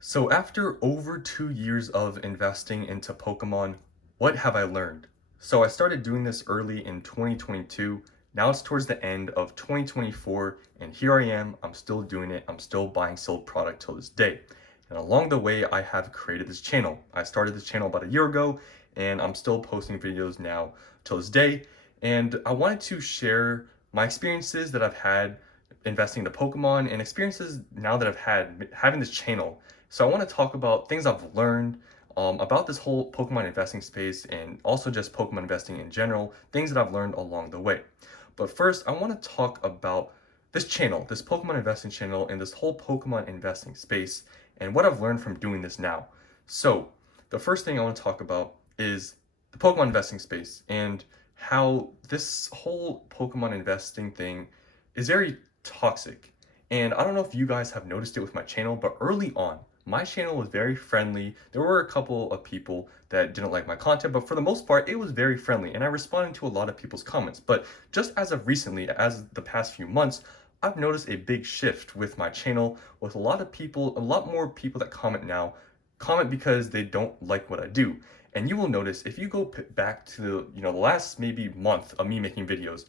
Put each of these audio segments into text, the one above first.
So after over 2 years of investing into Pokemon, what have I learned? So I started doing this early in 2022. Now it's towards the end of 2024, and here I am. I'm still doing it. I'm still buying sold product till this day. And along the way, I have created this channel. I started this channel about a year ago, and I'm still posting videos now till this day. And I wanted to share my experiences that I've had investing into Pokemon and experiences now that I've had having this channel. So I want to talk about things I've learned about this whole Pokemon investing space and also just Pokemon investing in general, things that I've learned along the way. But first, I want to talk about this channel, this Pokemon investing channel, and this whole Pokemon investing space and what I've learned from doing this now. So the first thing I want to talk about is the Pokemon investing space and how this whole Pokemon investing thing is very toxic. And I don't know if you guys have noticed it with my channel, but early on, my channel was very friendly. There were a couple of people that didn't like my content, but for the most part, it was very friendly and I responded to a lot of people's comments. But just as of recently, as the past few months, I've noticed a big shift with my channel with a lot of people, a lot more people that comment now, comment because they don't like what I do. And you will notice if you go back to the last maybe month of me making videos,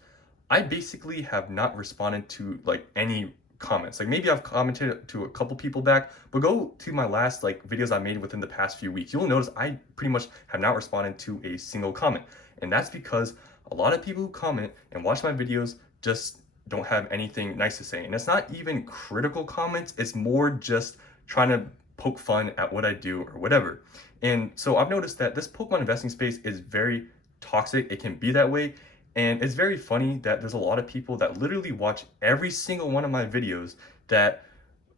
I basically have not responded to like any comments. Like maybe I've commented to a couple people back, but go to my last like videos I made within the past few weeks. You'll notice I pretty much have not responded to a single comment. And that's because a lot of people who comment and watch my videos just don't have anything nice to say. And it's not even critical comments, it's more just trying to poke fun at what I do or whatever. And so I've noticed that this Pokemon investing space is very toxic. It can be that way. And it's very funny that there's a lot of people that literally watch every single one of my videos that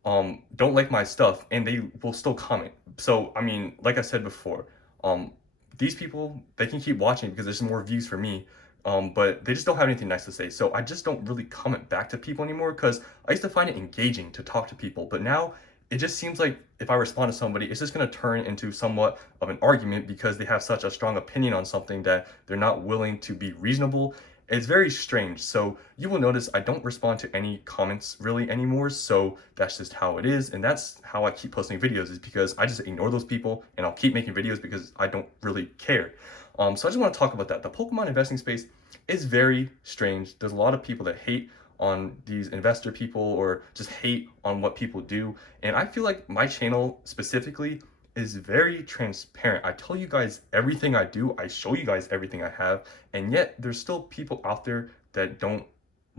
don't like my stuff and they will still comment. So I mean, like I said before, um these people, they can keep watching because there's more views for me. But they just don't have anything nice to say. So I just don't really comment back to people anymore because I used to find it engaging to talk to people. But now it just seems like if I respond to somebody, it's just going to turn into somewhat of an argument because they have such a strong opinion on something that they're not willing to be reasonable. It's very strange. So you will notice I don't respond to any comments really anymore. So that's just how it is. And that's how I keep posting videos, is because I just ignore those people and I'll keep making videos because I don't really care. So I just want to talk about that. The Pokemon investing space is very strange. There's a lot of people that hate on these investor people or just hate on what people do. And I feel like my channel specifically is very transparent. I tell you guys everything I do, I show you guys everything I have, and yet there's still people out there that don't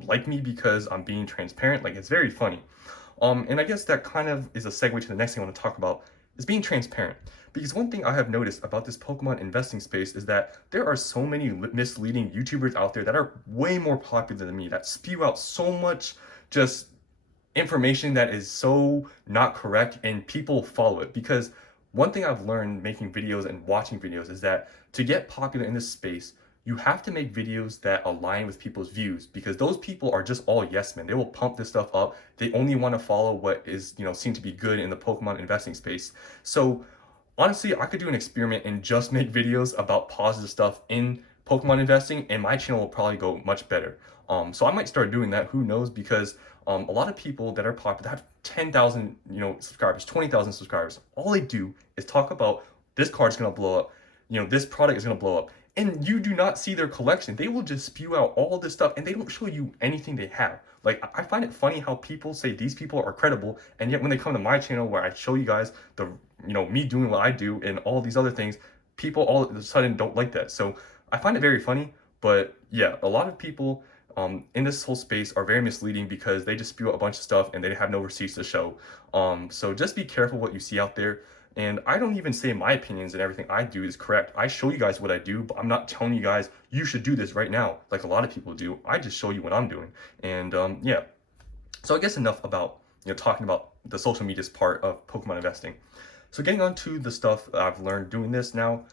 like me because I'm being transparent. Like, it's very funny. And I guess that kind of is a segue to the next thing I want to talk about, is being transparent. Because one thing I have noticed about this Pokemon investing space is that there are so many misleading YouTubers out there that are way more popular than me, that spew out so much just information that is so not correct, and people follow it. Because one thing I've learned making videos and watching videos is that to get popular in this space, you have to make videos that align with people's views, because those people are just all yes men. They will pump this stuff up. They only want to follow what is, seen to be good in the Pokemon investing space. So honestly, I could do an experiment and just make videos about positive stuff in Pokemon investing, and my channel will probably go much better. So I might start doing that. Who knows? Because a lot of people that are popular, that have 10,000, subscribers, 20,000 subscribers, all they do is talk about this card's gonna blow up, this product is gonna blow up, and you do not see their collection. They will just spew out all this stuff, and they don't show you anything they have. Like, I find it funny how people say these people are credible, and yet when they come to my channel where I show you guys the me doing what I do and all these other things, people all of a sudden don't like that. So I find it very funny. But yeah, a lot of people in this whole space are very misleading because they just spew out a bunch of stuff and they have no receipts to show. So just be careful what you see out there. And I don't even say my opinions and everything I do is correct. I show you guys what I do, but I'm not telling you guys you should do this right now like a lot of people do. I just show you what I'm doing. And yeah, so I guess enough about talking about the social media's part of Pokemon investing. So getting on to the stuff that I've learned doing this now,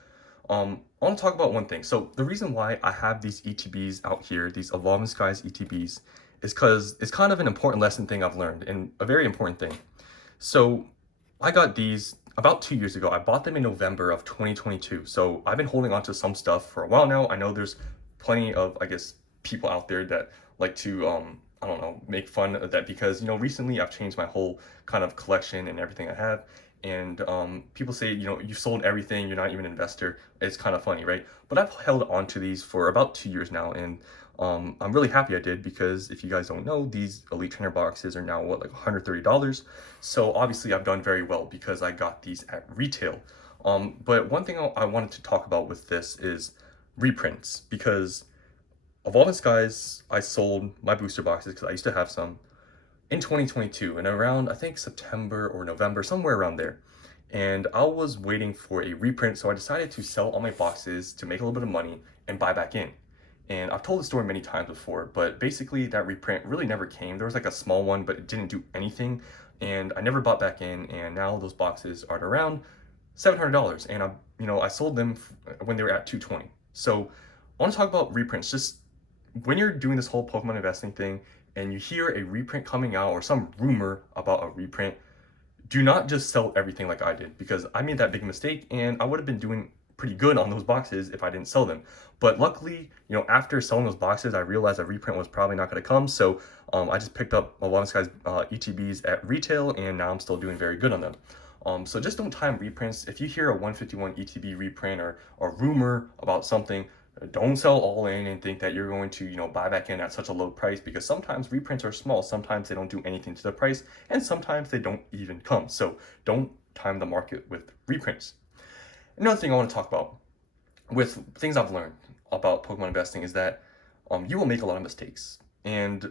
I want to talk about one thing. So the reason why I have these ETBs out here, these Evolving Skies ETBs, is because it's kind of an important lesson thing I've learned, and a very important thing. So I got these about 2 years ago. I bought them in November of 2022. So I've been holding on to some stuff for a while now. I know there's plenty of, I guess, people out there that like to I don't know, make fun of that because, recently I've changed my whole kind of collection and everything I have. And people say, you've sold everything, you're not even an investor. It's kind of funny, right? But I've held on to these for about 2 years now. And I'm really happy I did because if you guys don't know, these Elite Trainer boxes are now, what, like $130. So obviously I've done very well because I got these at retail. But one thing I wanted to talk about with this is reprints because of all this, guys, I sold my booster boxes because I used to have some in 2022 and around, I think, September or November, somewhere around there. And I was waiting for a reprint, so I decided to sell all my boxes to make a little bit of money and buy back in. And I've told the story many times before, but basically that reprint really never came. There was like a small one, but it didn't do anything. And I never bought back in, and now those boxes are at around $700. And I sold them when they were at 220. So I want to talk about reprints. Just when you're doing this whole Pokemon investing thing and you hear a reprint coming out or some rumor about a reprint, do not just sell everything like I did because I made that big mistake and I would have been doing pretty good on those boxes if I didn't sell them. But luckily, after selling those boxes, I realized a reprint was probably not going to come. So I just picked up a lot of guys ETBs at retail and now I'm still doing very good on them. So just don't time reprints. If you hear a 151 ETB reprint or a rumor about something, don't sell all in and think that you're going to, buy back in at such a low price because sometimes reprints are small. Sometimes they don't do anything to the price and sometimes they don't even come. So don't time the market with reprints. Another thing I want to talk about with things I've learned about Pokemon investing is that you will make a lot of mistakes. And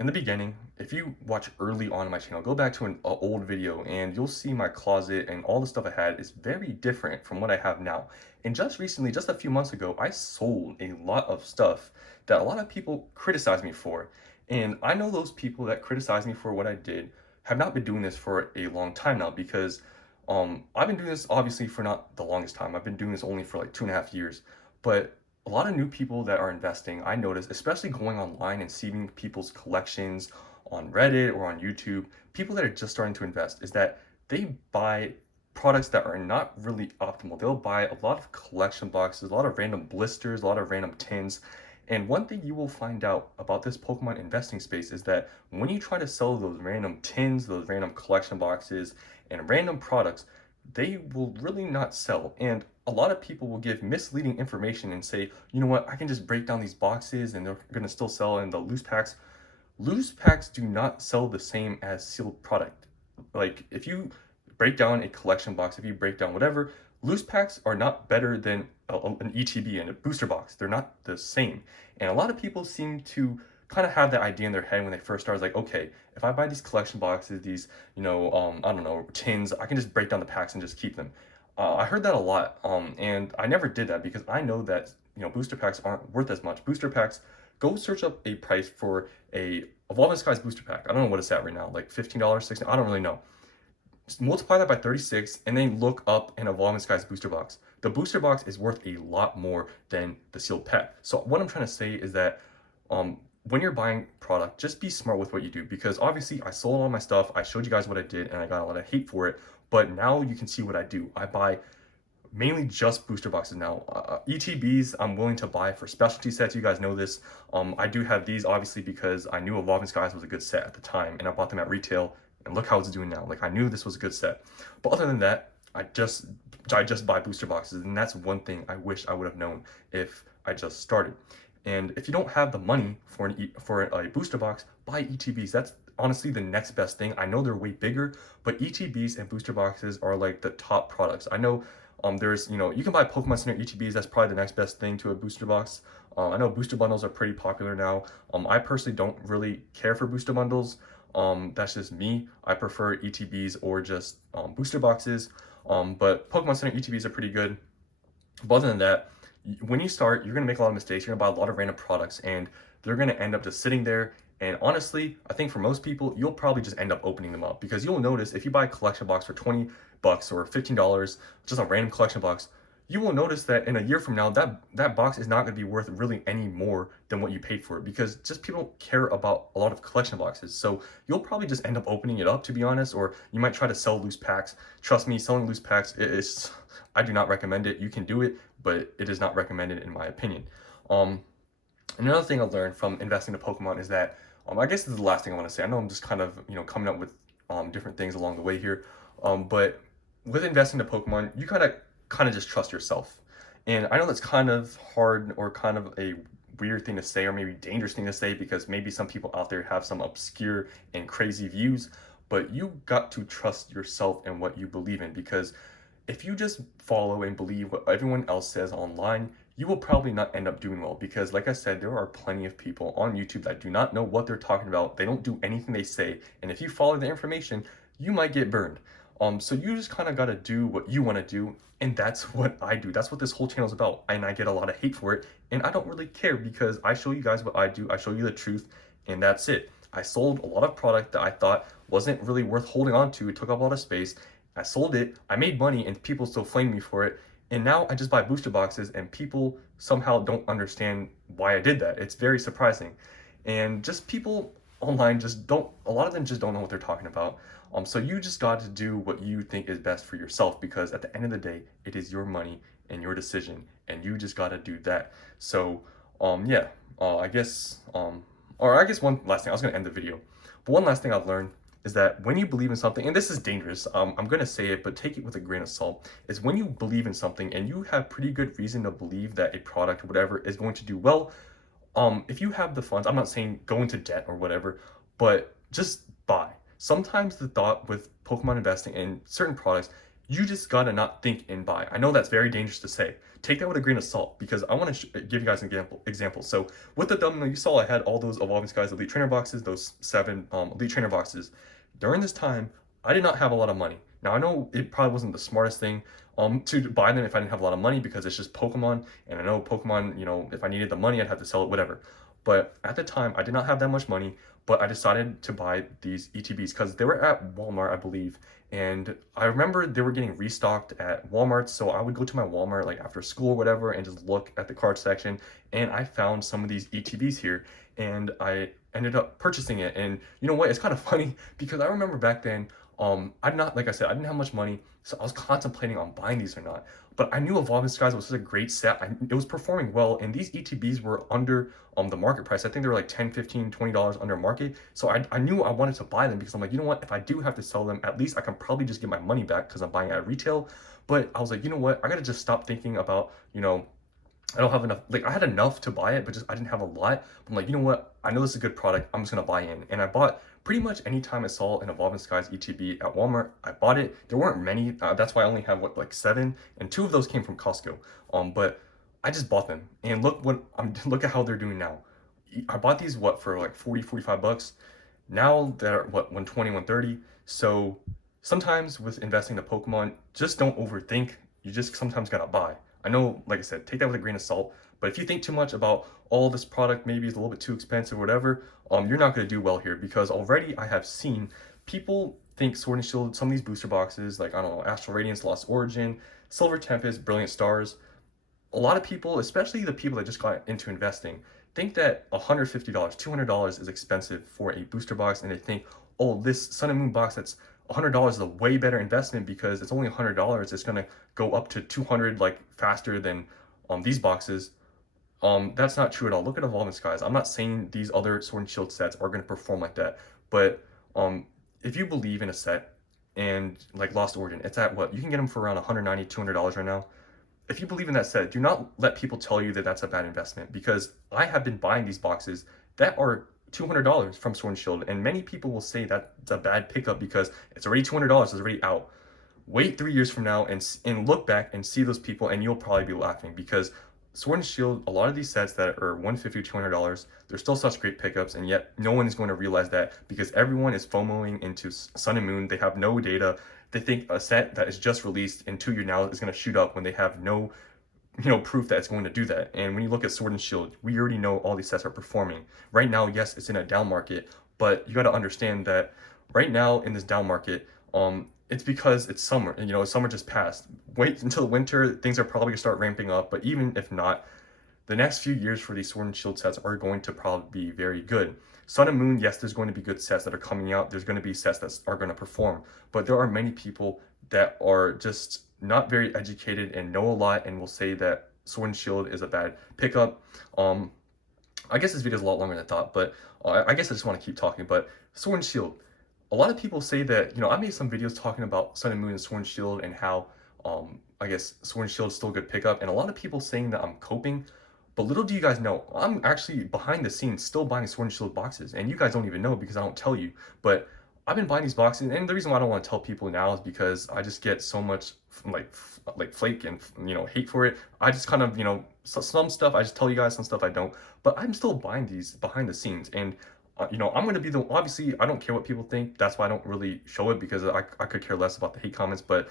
in the beginning, if you watch early on in my channel, go back to an old video and you'll see my closet and all the stuff I had is very different from what I have now. And just recently, just a few months ago, I sold a lot of stuff that a lot of people criticize me for. And I know those people that criticize me for what I did have not been doing this for a long time now because I've been doing this obviously for not the longest time. I've been doing this only for like 2.5 years. But a lot of new people that are investing, I notice, especially going online and seeing people's collections on Reddit or on YouTube, people that are just starting to invest, is that they buy products that are not really optimal. They'll buy a lot of collection boxes, a lot of random blisters, a lot of random tins. And one thing you will find out about this Pokemon investing space is that when you try to sell those random tins, those random collection boxes, and random products, they will really not sell. And a lot of people will give misleading information and say, you know what, I can just break down these boxes and they're going to still sell in the loose packs. Loose packs do not sell the same as sealed product. Like if you break down a collection box, if you break down whatever, loose packs are not better than an ETB and a booster box. They're not the same. And a lot of people seem to kind of have that idea in their head when they first start. It's like, okay, if I buy these collection boxes, these, I don't know, tins, I can just break down the packs and just keep them. I heard that a lot, and I never did that because I know that, booster packs aren't worth as much. Booster packs, go search up a price for a Evolving Skies booster pack. I don't know what it's at right now, like $15, $16, I don't really know. Just multiply that by 36 and then look up an Evolving Skies booster box. The booster box is worth a lot more than the sealed pack. So what I'm trying to say is that when you're buying product, just be smart with what you do because obviously I sold all my stuff. I showed you guys what I did and I got a lot of hate for it, but now you can see what I do. I buy mainly just booster boxes now. ETBs I'm willing to buy for specialty sets. You guys know this. I do have these obviously because I knew Evolving Skies was a good set at the time and I bought them at retail and look how it's doing now. Like I knew this was a good set. But other than that, I just buy booster boxes and that's one thing I wish I would have known if I just started. And if you don't have the money for a booster box, buy ETBs. That's honestly the next best thing. I know they're way bigger, but ETBs and booster boxes are like the top products. I know there's, you can buy Pokemon Center ETBs. That's probably the next best thing to a booster box. I know booster bundles are pretty popular now. I personally don't really care for booster bundles. That's just me. I prefer ETBs or just booster boxes. But Pokemon Center ETBs are pretty good. But other than that, when you start, you're going to make a lot of mistakes. You're going to buy a lot of random products and they're going to end up just sitting there. And honestly, I think for most people, you'll probably just end up opening them up because you'll notice if you buy a collection box for $20 or $15, just a random collection box, you will notice that in a year from now, that box is not going to be worth really any more than what you paid for it because just people don't care about a lot of collection boxes. So you'll probably just end up opening it up, to be honest, or you might try to sell loose packs. Trust me, selling loose packs is, I do not recommend it. You can do it, but it is not recommended in my opinion. Another thing I learned from investing in Pokemon is that I guess this is the last thing I want to say. I know I'm just kind of, coming up with different things along the way here. But with investing in Pokemon, you gotta kind of just trust yourself. And I know that's kind of hard or kind of a weird thing to say, or maybe dangerous thing to say, because maybe some people out there have some obscure and crazy views, but you got to trust yourself and what you believe in, because if you just follow and believe what everyone else says online, you will probably not end up doing well, because like I said, there are plenty of people on YouTube that do not know what they're talking about. They don't do anything they say, and if you follow the information, you might get burned. So you just kind of got to do what you want to do, and that's what I do. That's what this whole channel is about, and I get a lot of hate for it, and I don't really care, because I show you guys what I do. I show you the truth, and that's it. I sold a lot of product that I thought wasn't really worth holding on to. It took up a lot of space. I sold it, I made money, and people still flame me for it. And now I just buy booster boxes, and people somehow don't understand why I did that. It's very surprising. And just people online just don't, a lot of them just don't know what they're talking about. So you just got to do what you think is best for yourself, because at the end of the day, it is your money and your decision, and you just got to do that. So, yeah, I guess, or I guess one last thing, I was going to end the video, but one last thing I've learned is that when you believe in something, and this is dangerous, I'm going to say it, but take it with a grain of salt, is when you believe in something and you have pretty good reason to believe that a product or whatever is going to do well, if you have the funds, I'm not saying go into debt or whatever, but just buy. Sometimes the thought with Pokemon investing in certain products, you just gotta not think and buy. I know that's very dangerous to say. Take that with a grain of salt, because I want to give you guys an example. So with the thumbnail, you saw I had all those Evolving Skies Elite Trainer boxes, those 7 Elite Trainer boxes. During this time, I did not have a lot of money. Now I know it probably wasn't the smartest thing to buy them if I didn't have a lot of money, because it's just Pokemon, and I know Pokemon, if I needed the money, I'd have to sell it, whatever. But at the time, I did not have that much money, but I decided to buy these ETBs because they were at Walmart, I believe. And I remember they were getting restocked at Walmart, so I would go to my Walmart like after school or whatever and just look at the card section, and I found some of these ETBs here, and I ended up purchasing it. And you know what? It's kind of funny, because I remember back then, I did not, like I said, I didn't have much money, so I was contemplating on buying these or not. But I knew Evolving Skies was such a great set. It was performing well, and these ETBs were under the market price. I think they were like $10, $15, $20 under market. So I knew I wanted to buy them, because I'm like, you know what? If I do have to sell them, at least I can probably just get my money back, because I'm buying at retail. But I was like, you know what? I gotta just stop thinking about, I don't have enough, like I had enough to buy it, but just I didn't have a lot. I'm like, you know what? I know this is a good product. I'm just gonna buy in. And I bought pretty much any time I saw an Evolving Skies ETB at Walmart, I bought it. There weren't many. That's why I only have like 7, and 2 of those came from Costco. But I just bought them, and look at how they're doing now. I bought these for like 40, 45 bucks. Now they're 120, 130. So sometimes with investing in a Pokemon, just don't overthink. You just sometimes gotta buy. I know, like I said, take that with a grain of salt, but if you think too much about, oh, this product maybe is a little bit too expensive or whatever, you're not going to do well here, because already I have seen people think Sword and Shield, some of these booster boxes, like, I don't know, Astral Radiance, Lost Origin, Silver Tempest, Brilliant Stars, a lot of people, especially the people that just got into investing, think that $150, $200 is expensive for a booster box, and they think, oh, this Sun and Moon box that's $100 is a way better investment because it's only $100. It's gonna go up to 200 like faster than these boxes. That's not true at all. Look at Evolving Skies. I'm not saying these other Sword and Shield sets are gonna perform like that, but if you believe in a set, and like Lost Origin, it's at what you can get them for around $190, $200 right now. If you believe in that set, do not let people tell you that that's a bad investment, because I have been buying these boxes that are $200 from Sword and Shield, and many people will say that it's a bad pickup because it's already $200, it's already out. Wait 3 years from now and look back and see those people, and you'll probably be laughing, because Sword and Shield, a lot of these sets that are $150, $200, they're still such great pickups, and yet no one is going to realize that, because everyone is FOMOing into Sun and Moon. They have no data. They think a set that is just released in 2 years now is going to shoot up when they have no proof that it's going to do that. And when you look at Sword and Shield, we already know all these sets are performing. Right now, yes, it's in a down market, but you got to understand that right now in this down market, it's because it's summer, and summer just passed. Wait until winter, things are probably going to start ramping up, but even if not, the next few years for these Sword and Shield sets are going to probably be very good. Sun and Moon, yes, there's going to be good sets that are coming out. There's going to be sets that are going to perform, but there are many people that are just not very educated and know a lot and will say that Sword and Shield is a bad pickup. I guess this video is a lot longer than I thought, but I guess I just want to keep talking. But Sword and Shield, a lot of people say that, I made some videos talking about Sun and Moon and Sword and Shield and how, I guess Sword and Shield is still a good pickup, and a lot of people saying that I'm coping. But little do you guys know, I'm actually behind the scenes still buying Sword and Shield boxes, and you guys don't even know because I don't tell you. But I've been buying these boxes, and the reason why I don't want to tell people now is because I just get so much like flake and hate for it. I just kind of some stuff I just tell you guys, some stuff I don't. But I'm still buying these behind the scenes, and I'm gonna be the obviously I don't care what people think. That's why I don't really show it because I could care less about the hate comments. But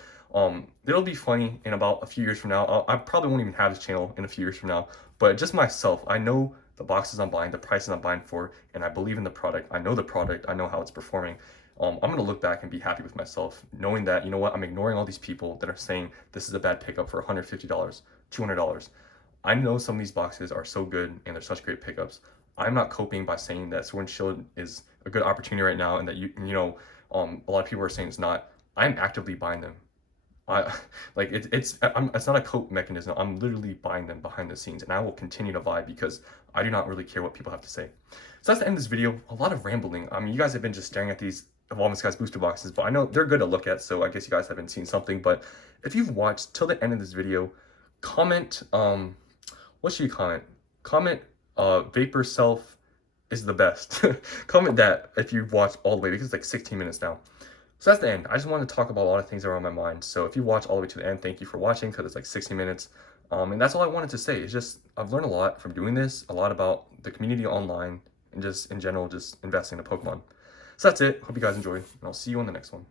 it'll be funny in about a few years from now. I probably won't even have this channel in a few years from now. But just myself, I know the boxes I'm buying, the prices I'm buying for, and I believe in the product. I know the product. I know how it's performing. I'm gonna look back and be happy with myself, knowing that I'm ignoring all these people that are saying this is a bad pickup for $150, $200. I know some of these boxes are so good and they're such great pickups. I'm not coping by saying that Sword and Shield is a good opportunity right now, and that a lot of people are saying it's not. I'm actively buying them. I like it's not a cope mechanism. I'm literally buying them behind the scenes, and I will continue to buy because I do not really care what people have to say. So that's the end of this video. A lot of rambling. I mean, you guys have been just staring at these Evolving Skies booster boxes, but I know they're good to look at, so I guess you guys haven't seen something. But if you've watched till the end of this video, comment what should you comment? Comment Vapor Self is the best. Comment that if you've watched all the way, because it's like 16 minutes now. So that's the end. I just wanted to talk about a lot of things that are on my mind. So if you watch all the way to the end, thank you for watching, because it's like 60 minutes. And that's all I wanted to say. It's just, I've learned a lot from doing this, a lot about the community online, and just in general, just investing in Pokemon. So that's it. Hope you guys enjoyed, and I'll see you on the next one.